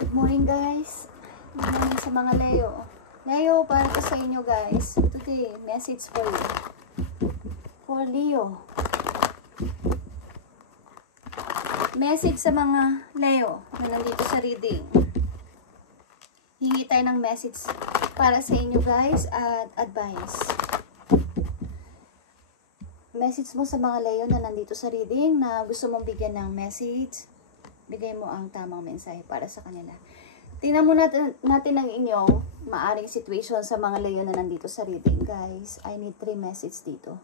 Good morning guys. Good morning sa mga Leo. Leo, para to sa inyo guys. Today, message for you. For Leo. Message sa mga Leo na nandito sa reading. Hingi tayo ng message para sa inyo guys at advice. Message mo sa mga Leo na nandito sa reading na gusto mong bigyan ng message. Bigay mo ang tamang mensahe para sa kanila. Tingnan mo natin ang inyong maaring situation sa mga Leo na nandito sa reading. Guys, I need 3 messages dito.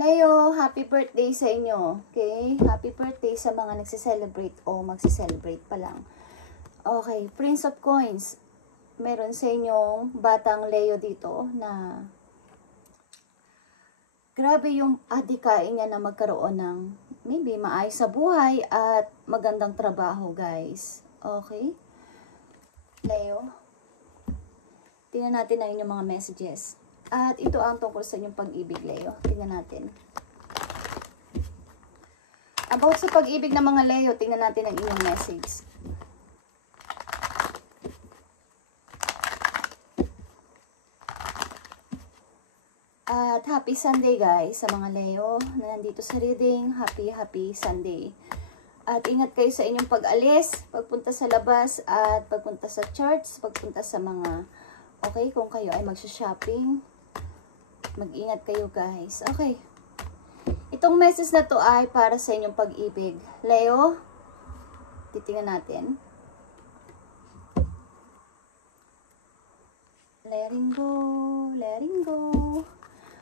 Leo, happy birthday sa inyo. Okay? Happy birthday sa mga nagsiselebrate o magsiselebrate pa lang. Okay, Prince of Coins. Meron sa inyong batang Leo dito na grabe yung adikain niya na magkaroon ng maybe maayos sa buhay at magandang trabaho, guys. Okay? Leo. Tingnan natin ang inyong mga messages. At ito ang tungkol sa inyong pag-ibig, Leo. Tingnan natin. About sa pag-ibig ng mga Leo, tingnan natin ang inyong message. At happy Sunday guys sa mga Leo na nandito sa reading. Happy Sunday. At ingat kayo sa inyong pag-alis, pagpunta sa labas at pagpunta sa church, pagpunta sa mga, okay, kung kayo ay magsha-shopping, mag-ingat kayo guys. Okay. Itong message na to ay para sa inyong pag-ibig. Leo, titingnan natin. Letting go, letting go.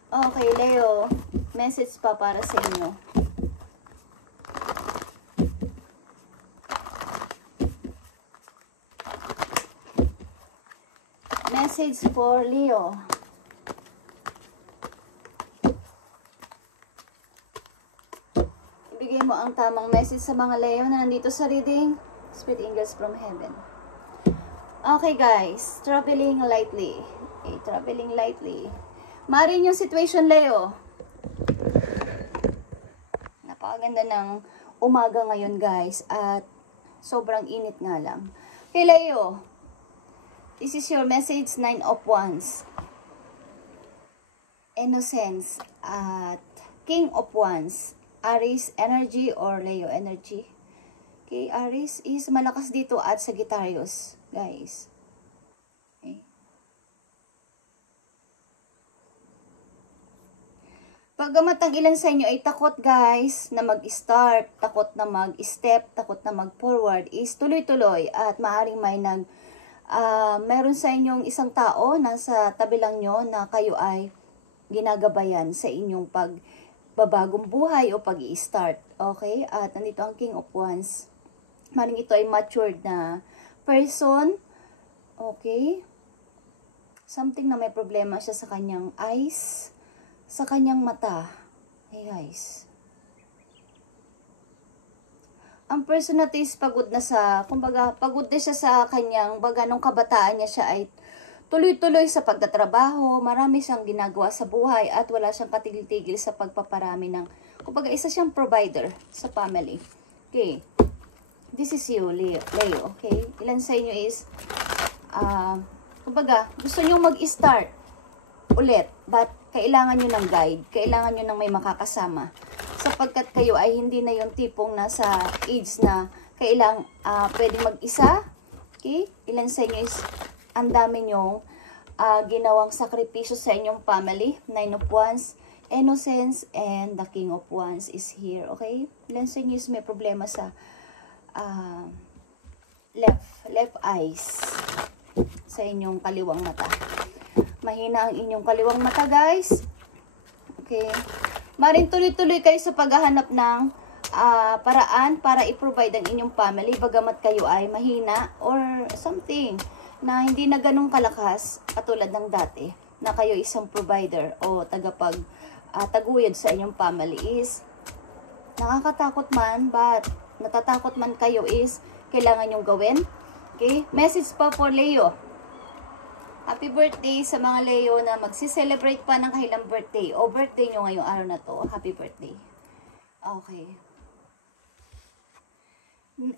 Okay, Leo. Message pa para sa inyo. Message for Leo. Ibigay mo ang tamang message sa mga Leo na nandito sa reading. Spirit Angels from Heaven. Okay, guys. Traveling lightly. Okay, traveling lightly. Maaaring yung situation, Leo. Napakaganda ng umaga ngayon, guys. At sobrang init nga lang. Okay, Leo. This is your message, 9 of Wands. Innocence. At King of Wands. Aries energy or Leo energy. Okay, Aries is malakas dito at Sagittarius, guys. Pagamat ang ilan sa inyo ay takot guys na mag-start, takot na mag-step, takot na mag-forward, is tuloy-tuloy at maaaring may meron sa inyong isang tao nasa tabi lang nyo na kayo ay ginagabayan sa inyong pagbabagong buhay o pag-i-start. Okay? At nandito ang King of Wands. Maaaring ito ay matured na person. Okay? Something na may problema siya sa kanyang eyes, sa kanyang mata. Hey guys. Ang person na to is pagod na kumbaga, pagod na siya sa kanyang, nung kabataan niya siya ay tuloy-tuloy sa pagtatrabaho, marami siyang ginagawa sa buhay at wala siyang katigil-tigil sa pagpaparami ng, kumbaga, isa siyang provider sa family. Okay. This is you, Leo. Okay. Ilan sa inyo is, kumbaga, gusto niyo mag-start ulit, but kailangan nyo ng guide, kailangan nyo ng may makakasama, sapagkat kayo ay hindi na yung tipong nasa age na pwedeng mag-isa. Okay? Ilan sa inyo is ang dami nyong ginawang sakripisyo sa inyong family. 9 of Wands, Innocence, and the King of Wands is here. Okay? Ilan sa inyo is may problema sa left eyes, sa inyong kaliwang mata. Mahina ang inyong kaliwang mata, guys. Okay. Maring tuloy-tuloy kayo sa paghahanap ng paraan para i-provide ang inyong family, bagamat kayo ay mahina or something na hindi na ganun kalakas katulad ng dati na kayo isang provider o taguyod sa inyong family. Is nakakatakot man, but natatakot man kayo is kailangan nyong gawin. Okay. Message pa for Leo. Happy birthday sa mga Leo na magsi-celebrate pa ng kailang birthday o birthday nyo ngayong araw na to. Happy birthday. Okay.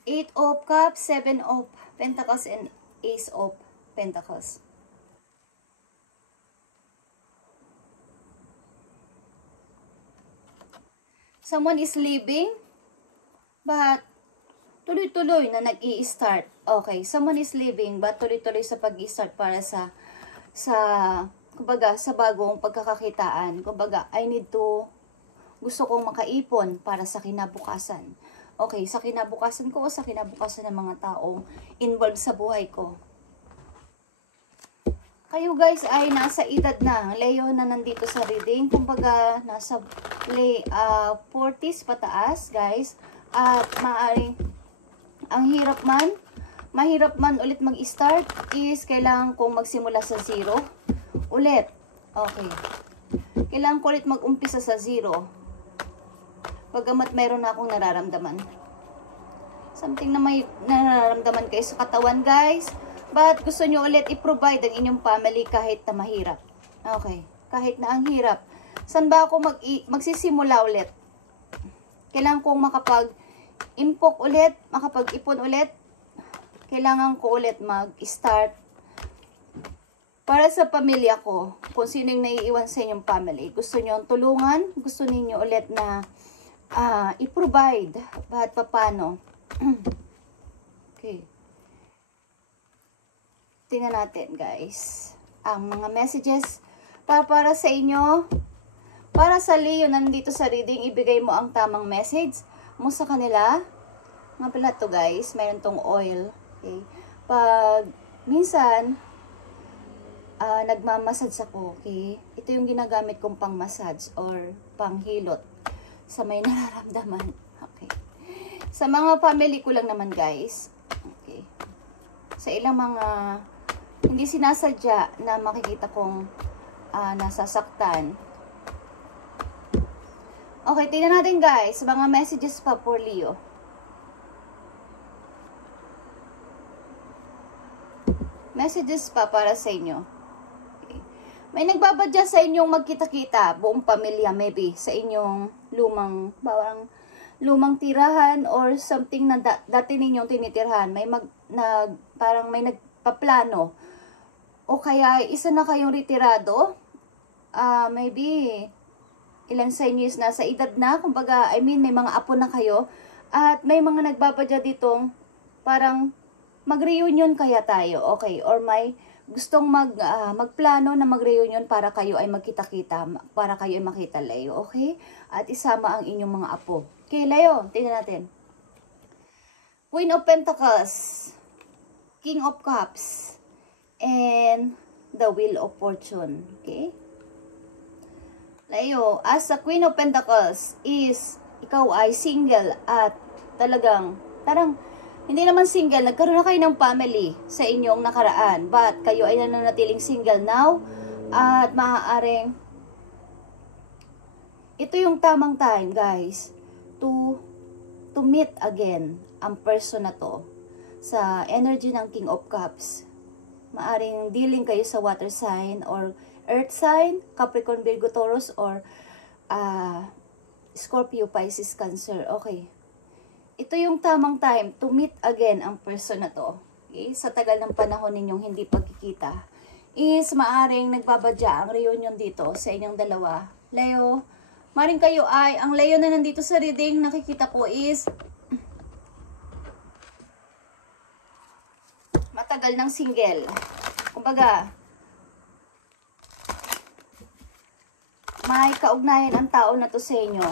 8 of Cups, 7 of Pentacles, and Ace of Pentacles. Someone is leaving, but tuloy-tuloy na nag-i-start. Okay, someone is leaving, but tuloy-tuloy sa pag-i-start para kumbaga, sa bagong pagkakakitaan. Kumbaga, gusto kong makaipon para sa kinabukasan. Okay, sa kinabukasan ko o sa kinabukasan ng mga taong involved sa buhay ko. Kayo guys ay nasa edad na. Leo na nandito sa reading. Kumbaga, nasa 40s pataas, guys. At maaaring, mahirap man ulit mag-start is kailangan kong magsimula sa 0. Ulit. Okay. Kailangan ko ulit mag-umpisa sa 0. Pagamat mayroon na akong nararamdaman. Something na may nararamdaman kayo sa katawan, guys. But gusto nyo ulit i-provide ang inyong family kahit na mahirap. Okay. Kahit na ang hirap. Saan ba ako magsisimula ulit? Kailangan kong makapag-impok ulit, makapag-ipon ulit. Kailangan ko ulit mag-start para sa pamilya ko. Kung sino yung naiiwan sa inyong family. Gusto nyo tulungan. Gusto ninyo ulit na i-provide. Ba't paano? Okay. Tingnan natin, guys. Ang mga messages para sa inyo. Para sa Leo nandito sa reading, ibigay mo ang tamang message mo sa kanila. Nga pala to, guys. Mayroon tong oil. Okay. Pag minsan, nagmamassage ako. Okay. Ito yung ginagamit kong pang-massage or pang-hilot sa may nararamdaman. Okay. Sa mga family ko lang naman, guys. Okay. Sa ilang mga hindi sinasadya na makikita kong nasasaktan. Okay, tingnan natin, guys. Mga messages pa for Leo. Messages pa para sa inyo. Okay. May nagbabadya sa inyong magkita-kita, buong pamilya maybe, sa inyong lumang tirahan or something na dati ninyong tinitirhan. Parang may nagpaplano. O kaya isa na kayong retirado. Maybe ilan sa inyo is nasa edad na. Kumbaga, may mga apo na kayo. At may mga nagbabadya ditong parang mag-reunion kaya tayo. Okay. Or may gustong magplano na mag-reunion para kayo ay magkita-kita. Para kayo ay makita, Leo. Okay? At isama ang inyong mga apo. Okay, Leo. Tingnan natin. Queen of Pentacles. King of Cups. And the Wheel of Fortune. Okay? Leo, as a Queen of Pentacles ikaw ay single at parang hindi naman single, nagkaroon na kayo ng family sa inyong nakaraan, but kayo ay nananatiling single now at maaaring ito yung tamang time, guys, to meet again ang person na to sa energy ng King of Cups. Maaring dealing kayo sa water sign or earth sign, Capricorn, Virgo, Taurus, or Scorpio, Pisces, Cancer. Okay. Ito yung tamang time to meet again ang person na to. Okay? Sa tagal ng panahon ninyong hindi pagkikita, is maaring nagbabadya ang reunion dito sa inyong dalawa. Leo, maaring kayo ang Leo na nandito sa reading, nakikita ko is matagal ng single. Kumbaga, may kaugnayan ang tao na to sa inyo.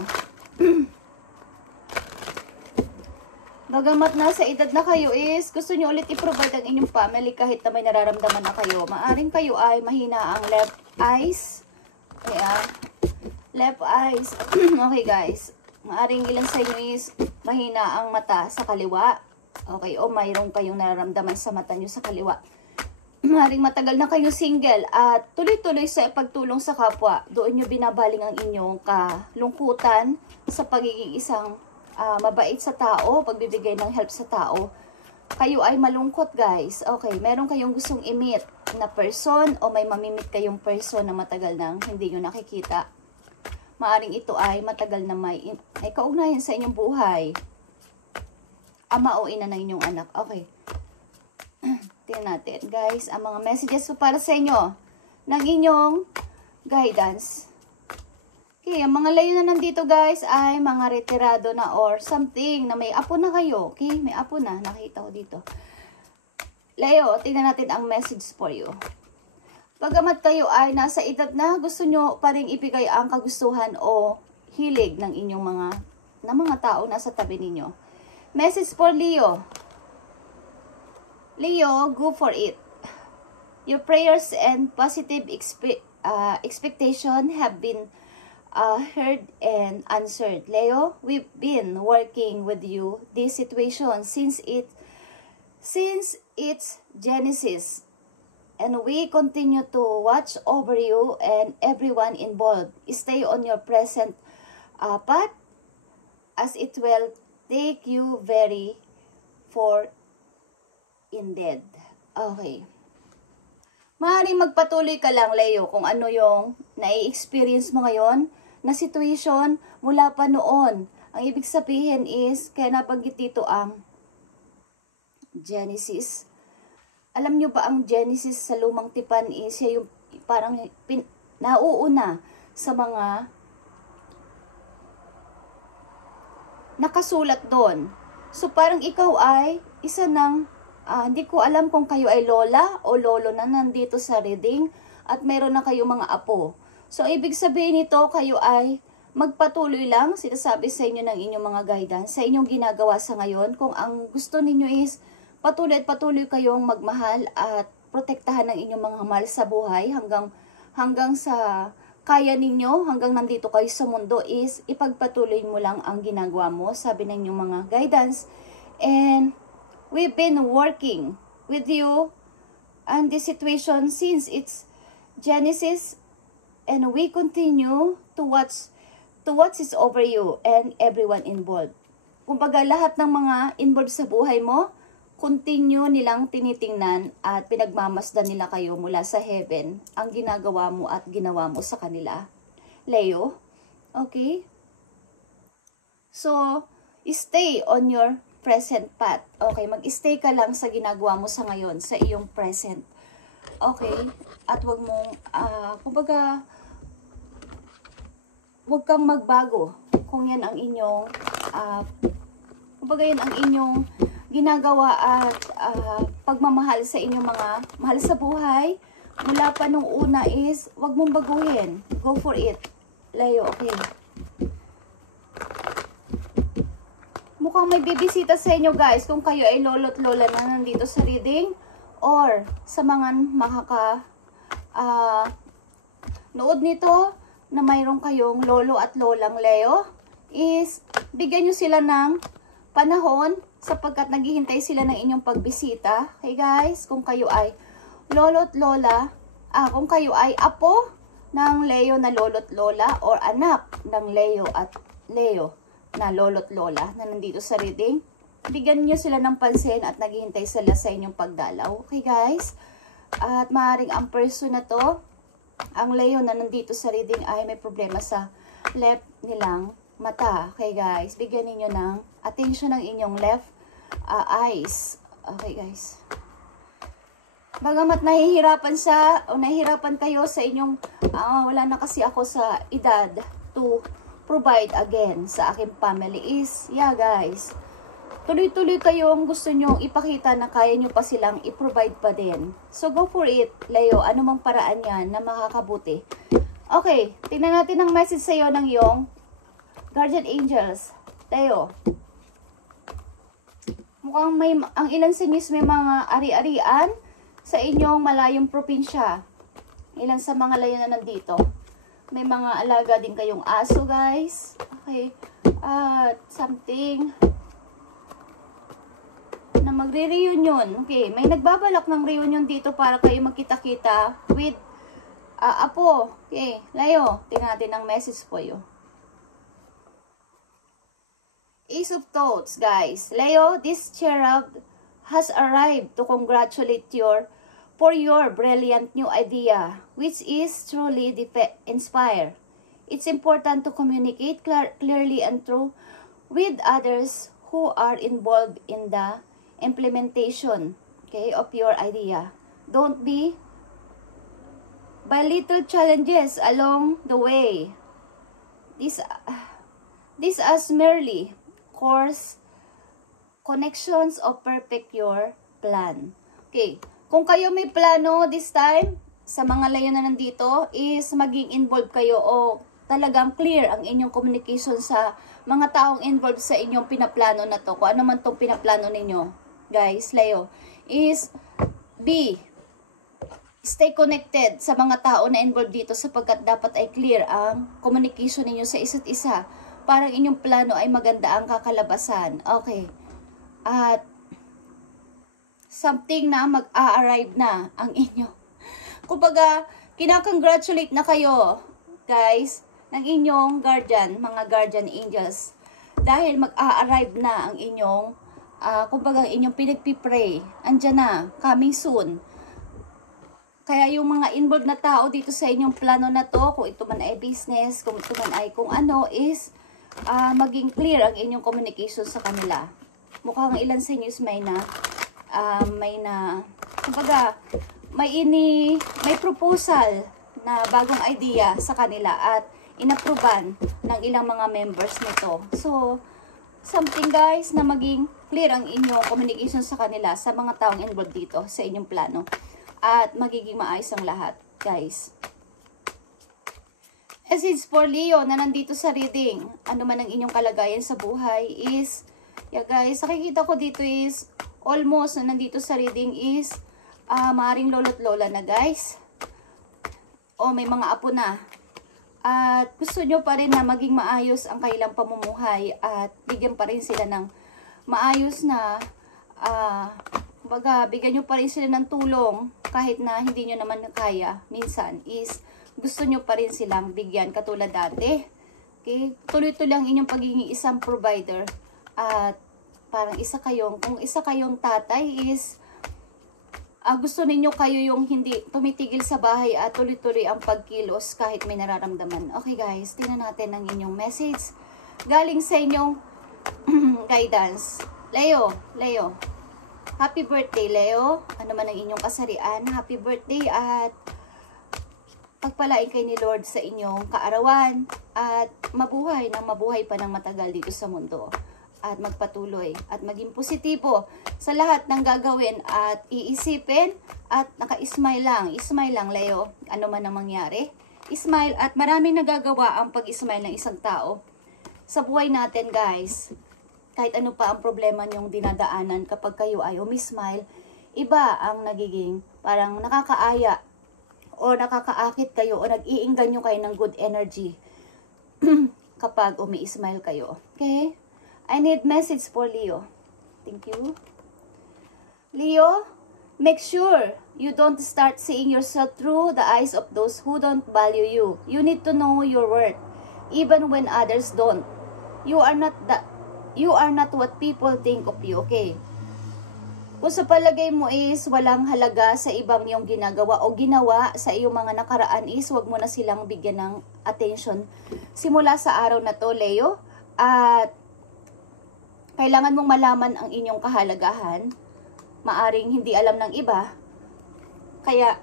Bagamat nasa edad na kayo is, gusto nyo ulit i-provide ang inyong family kahit na may nararamdaman na kayo. Maaring kayo ay mahina ang left eyes. Ayan. Left eyes. Okay, guys. Maaring ilan sa inyo is mahina ang mata sa kaliwa. Okay, o mayroong kayong nararamdaman sa mata nyo sa kaliwa. Maring matagal na kayo single at tuloy-tuloy sa pagtulong sa kapwa. Doon nyo binabaling ang inyong kalungkutan sa pagiging isang mabait sa tao, pagbibigay ng help sa tao. Kayo ay malungkot, guys. Okay, meron kayong gustong i-meet na person o may mamimit kayong person na matagal nang hindi nyo nakikita. maaring ito ay matagal na may kaugnayan sa inyong buhay. Ama o ina ng inyong anak. Okay. Tingnan natin, guys, ang mga messages para sa inyo ng inyong guidance. Okay, ang mga layo na nandito, guys, ay mga retirado na or something na may apo na kayo. Okay, may apo na. Nakita ko dito. Leo, tingnan natin ang message for you. Bagamat kayo ay nasa edad na, gusto nyo pa rin ibigay ang kagustuhan o hilig ng inyong mga tao nasa tabi ninyo. Message for Leo. Leo, go for it. Your prayers and positive expectation have been heard and answered. Leo, we've been working with you this situation since its genesis, and we continue to watch over you and everyone involved. Stay on your present path, as it will take you very far indeed. Okay. Maaaring magpatuloy ka lang, Leo, kung ano yung nai-experience mo ngayon na situation mula pa noon. Ang ibig sabihin is, kaya nabanggit dito ang Genesis. Alam nyo ba ang Genesis sa lumang tipan is siya yung parang nauuna sa mga nakasulat doon. So parang ikaw ay isa ng, hindi ko alam kung kayo ay lola o lolo na nandito sa reading at meron na kayo mga apo. So ibig sabihin nito, kayo ay magpatuloy lang, sinasabi sa inyo ng inyong mga guidance, sa inyong ginagawa sa ngayon. Kung ang gusto ninyo is patuloy at patuloy kayong magmahal at protektahan ng inyong mga mahal sa buhay hanggang sa kaya ninyo, hanggang nandito kayo sa mundo, is ipagpatuloy mo lang ang ginagawa mo, sabi ng inyong mga guidance. And we've been working with you and this situation since its genesis, and we continue to watch is over you and everyone involved. Kumbaga, lahat ng mga involved sa buhay mo, continue nilang tinitingnan at pinagmamasdan nila kayo mula sa heaven, ang ginagawa mo at ginawa mo sa kanila. Leo, okay? So, stay on your present path. Okay, mag-stay ka lang sa ginagawa mo sa ngayon, sa iyong present. Okay? At wag mong, kumbaga, wag kang magbago kung yan ang inyong, kumbaga yan ang inyong ginagawa at pagmamahal sa inyong mga mahal sa buhay. Mula pa nung una is, wag mong baguhin. Go for it. Leo, okay? Mukhang may bibisita sa inyo, guys, kung kayo ay lolo't lola na nandito sa reading, or sa mga nood nito na mayroon kayong lolo at lolang Leo, is bigyan nyo sila ng panahon sapagkat naghihintay sila ng inyong pagbisita. Okay, guys, kung kayo ay lolo at lola, kung kayo ay apo ng Leo na lolo at lola, or anak ng Leo at Leo na lolo at lola na nandito sa reading, bigyan nyo sila ng pansin at naghihintay sila sa inyong pagdalaw. Okay, guys? At maaaring ang person na to, ang Leo na nandito sa reading, ay may problema sa left nilang mata. Okay, guys? Bigyan niyo ng attention ng inyong left eyes. Okay, guys? Bagamat nahihirapan kayo sa inyong, wala na kasi ako sa edad to provide again sa aking family is, yeah, guys, tuloy-tuloy kayong gusto nyong ipakita na kaya nyo pa silang i-provide pa din. So, go for it, Leo. Anumang paraan yan na makakabuti. Okay, tingnan natin ang message sa'yo ng iyong guardian angels. Leo, mukhang ang ilan sa inyo may mga ari-arian sa inyong malayong probinsya. Ilan sa mga layo na nandito. May mga alaga din kayong aso, guys. Okay, something na magre-reunion. Okay, may nagbabalak ng reunion dito para kayo magkita-kita with apo. Okay, Leo, tingnan natin ang message po you. Ace of Thoughts, guys. Leo, this cherub has arrived to congratulate for your brilliant new idea, which is truly inspire It's important to communicate clearly and true with others who are involved in the implementation, okay, of your idea. Don't be belittle challenges along the way. These as merely course connections of perfect your plan. Okay, kung kayo may plano this time, sa mga layo na nandito, is maging involved kayo o talagang clear ang inyong communication sa mga taong involved sa inyong pinaplano na to. Kung ano man tong pinaplano ninyo, guys, Leo, is stay connected sa mga tao na involved dito sapagkat dapat ay clear ang communication ninyo sa isa't isa. Parang inyong plano ay maganda ang kakalabasan. Okay. At something na mag-a-arrive na ang inyo. Kumbaga, kinakongratulate na kayo, guys, ng inyong guardian, mga guardian angels. Dahil mag-a-arrive na ang inyong, kumbaga, inyong pinagpipray. Andyan na, coming soon. Kaya yung mga involved na tao dito sa inyong plano na to, kung ito man ay business, kung ito man ay kung ano, is maging clear ang inyong communication sa kanila. Mukhang ilan sa inyo is may kumbaga, may proposal na bagong idea sa kanila at inapruban ng ilang mga members nito. So, something guys na maging clear ang inyong communication sa kanila, sa mga taong involved dito sa inyong plano. At magiging maayos ang lahat, guys. Message for Leo na nandito sa reading, ano man ang inyong kalagayan sa buhay is, yeah guys, nakikita ko dito is, almost na nandito sa reading is, maaring lolo't lola na guys. O may mga apo na. At gusto nyo pa rin na maging maayos ang kailang pamumuhay at bigyan pa rin sila ng maayos na, kumbaga, bigyan nyo pa rin sila ng tulong kahit na hindi nyo naman kaya. Minsan is gusto nyo pa rin silang bigyan katulad dati. Okay? Tuloy-tuloy ang inyong pagiging isang provider. At parang kung isa kayong tatay is gusto ninyo kayo yung hindi tumitigil sa bahay at tuloy-tuloy ang pagkilos kahit may nararamdaman. Okay guys, tingnan natin ang inyong message. Galing sa inyong guidance. Leo. Happy birthday, Leo. Ano man ang inyong kasarian. Happy birthday at pagpalain kay ni Lord sa inyong kaarawan. At mabuhay pa ng matagal dito sa mundo. At magpatuloy at maging positibo sa lahat ng gagawin at iisipin at naka-smile lang. Smile lang, Leo. Ano man ang mangyari. Smile at maraming nagagawa ang pag-smile ng isang tao. Sa buhay natin, guys, kahit ano pa ang problema niyong dinadaanan kapag kayo ay umi-smile, iba ang nagiging parang nakakaaya o nakakaakit kayo o nag-iinganyo kayo ng good energy kapag umi-smile kayo. Okay? I need message for Leo. Thank you. Leo, make sure you don't start seeing yourself through the eyes of those who don't value you. You need to know your worth, even when others don't. You are not what people think of you, okay? Kung sa palagay mo is walang halaga sa ibang iyong ginagawa o ginawa sa iyong mga nakaraan is wag mo na silang bigyan ng attention. Simula sa araw na to, Leo, at kailangan mong malaman ang inyong kahalagahan. Maaring hindi alam ng iba. Kaya,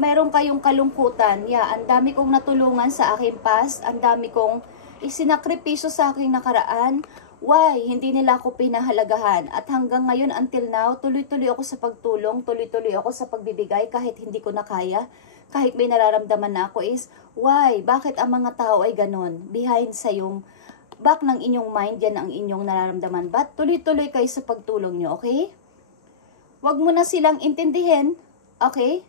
meron kayong kalungkutan. Ang dami kong natulungan sa aking past. Ang dami kong isinakripisyo sa aking nakaraan. Why? Hindi nila ako pinahalagahan. At hanggang ngayon, until now, tuloy-tuloy ako sa pagtulong. Tuloy-tuloy ako sa pagbibigay kahit hindi ko na kaya. Kahit may nararamdaman na ako is, why? Bakit ang mga tao ay ganon? Behind sa yung back ng inyong mind, yan ang inyong nararamdaman. But tuloy-tuloy kayo sa pagtulong nyo, okay? Huwag mo na silang intindihin, okay?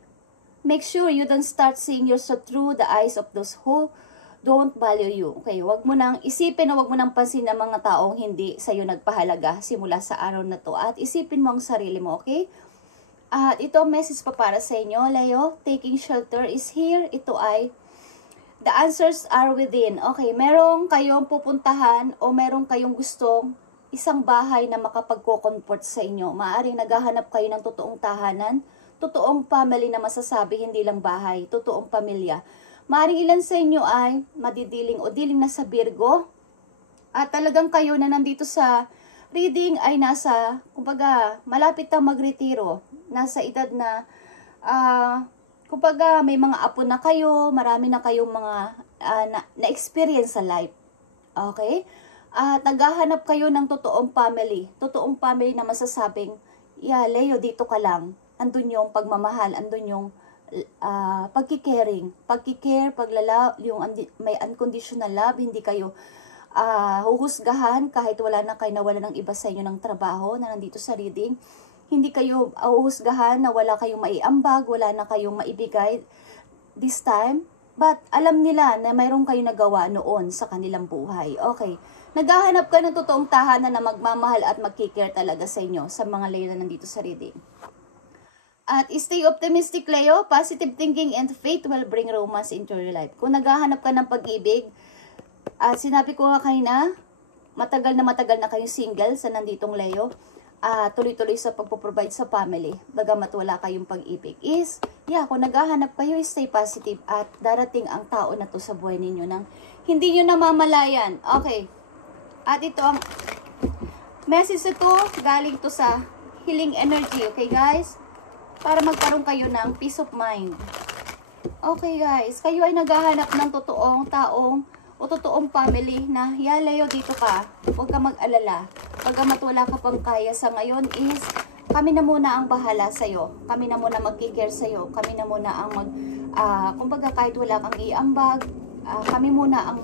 Make sure you don't start seeing yourself through the eyes of those who don't value you. Okay, huwag mo nang isipin o huwag mo nang pansin ng mga taong hindi sa'yo nagpahalaga simula sa araw na to. At isipin mo ang sarili mo, okay? At ito ang message pa para sa inyo, Leo. Taking shelter is here. Ito ay the answers are within. Okay, merong kayong pupuntahan o merong kayong gustong isang bahay na makapagko-comfort sa inyo. Maaring naghahanap kayo ng totoong tahanan, totoong family na masasabi, hindi lang bahay, totoong pamilya. Maaaring ilan sa inyo ay madidiling o diling na sa Virgo. At talagang kayo na nandito sa reading ay nasa, kumbaga, malapit na magretiro. Nasa edad na, kumbaga, may mga apo na kayo, marami na kayong mga na-experience sa life. Okay? At naghahanap kayo ng totoong family. Totoong family na masasabing, yeah, Leo, dito ka lang. Andun yung pagmamahal, andun yung pagkikaring, pagkikare, yung may unconditional love, hindi kayo huhusgahan kahit wala na kayo, nawala ng iba sa inyo ng trabaho na nandito sa reading. Hindi kayo huhusgahan na wala kayong maiambag, wala na kayong maibigay this time. But alam nila na mayroon kayong nagawa noon sa kanilang buhay. Okay. Naghahanap ka ng totoong tahanan na magmamahal at magkikare talaga sa inyo, sa mga Leo na nandito sa reading. At stay optimistic, Leo. Positive thinking and faith will bring romance into your life. Kung naghahanap ka ng pag-ibig, at sinabi ko nga kanina, matagal na kayong single sa nanditong Leo, tuloy-tuloy sa pagpo-provide sa family, bagamat wala kayong pag-ibig, is, yeah, kung naghahanap kayo, stay positive at darating ang tao na to sa buhay ninyo nang hindi nyo namamalayan. Okay. At ito ang message ito, galing to sa healing energy. Okay, guys? Para magkaroon kayo ng peace of mind. Okay, guys. Kayo ay naghahanap ng totoong taong o totoong family na, yeah, Leo, dito ka. Huwag ka mag-alala. Pagamat wala ka pang kaya sa ngayon is, kami na muna ang bahala sa'yo. Kami na muna mag-care sa'yo. Kami na muna ang kumbaga kahit wala kang iambag, kami muna ang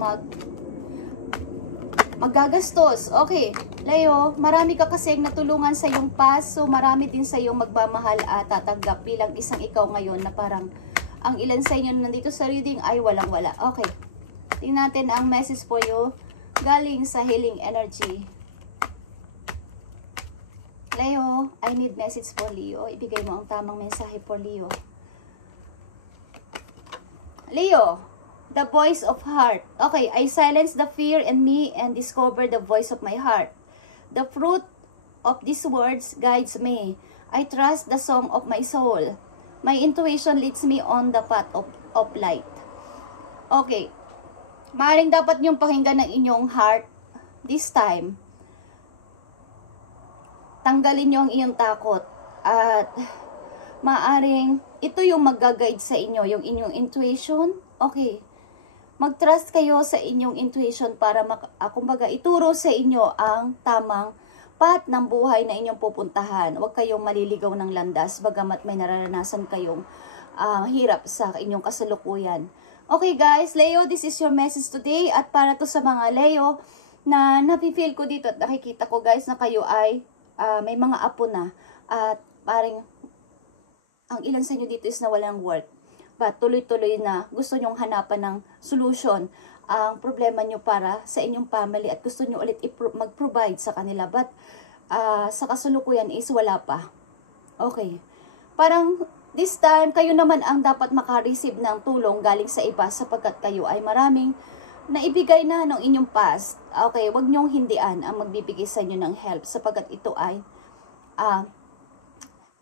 maggagastos. Okay, Leo, marami ka kasing natulungan sa iyong past, so marami din sa iyong magmamahal at tatanggap bilang isang ikaw ngayon na parang ang ilan sa inyo nandito sa reading ay walang-wala. Okay, tingnan natin ang message for you galing sa healing energy. Leo, I need message for Leo. Ibigay mo ang tamang mensahe for Leo. Leo, the voice of heart. Okay, I silence the fear in me and discover the voice of my heart. The fruit of these words guides me. I trust the song of my soul. My intuition leads me on the path of light. Okay, maaaring dapat niyong pakinggan ng inyong heart this time. Tanggalin niyo ang iyong takot at maaaring ito yung mag-guide sa inyo, yung inyong intuition. Okay. Mag-trust kayo sa inyong intuition para kumbaga ituro sa inyo ang tamang path ng buhay na inyong pupuntahan. Huwag kayong maliligaw ng landas bagamat may nararanasan kayong hirap sa inyong kasalukuyan. Okay guys, Leo, this is your message today at para to sa mga Leo na napifeel ko dito at nakikita ko guys na kayo ay may mga apo na at paring ang ilan sa inyo dito is na walang work. But tuloy-tuloy na gusto nyong hanapan ng solution ang problema nyo para sa inyong family at gusto nyo ulit mag-provide sa kanila. But sa kasalukuyan is wala pa. Okay. Parang this time, kayo naman ang dapat makareceive ng tulong galing sa iba sapagkat kayo ay maraming naibigay na ng inyong past. Okay, wag nyong hindian ang magbibigay sa inyo ng help sapagkat ito ay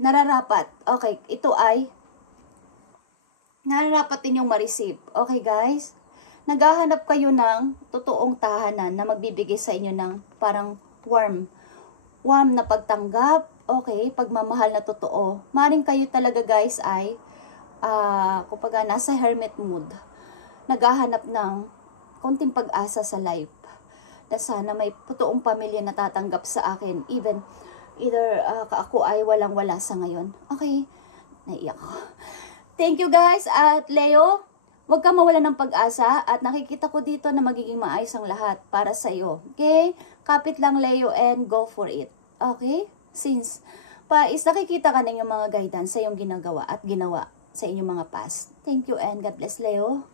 nararapat. Okay, ito ay nararapat ninyong ma-receive. Okay guys? Naghahanap kayo ng totoong tahanan na magbibigay sa inyo ng parang warm na pagtanggap. Okay, pagmamahal na totoo. Maring kayo talaga guys ay kumbaga nasa hermit mood. Naghahanap ng konting pag-asa sa life. Na sana may totoong pamilya na tatanggap sa akin. Either ako ay walang-wala sa ngayon. Okay. Naiyak ako. Thank you guys. At Leo, huwag ka mawala ng pag-asa. At nakikita ko dito na magiging maayos ang lahat para sa iyo. Okay? Kapit lang Leo and go for it. Okay? Since nakikita ka ng yung mga guidance sa iyong ginagawa at ginawa sa inyong mga past. Thank you and God bless Leo.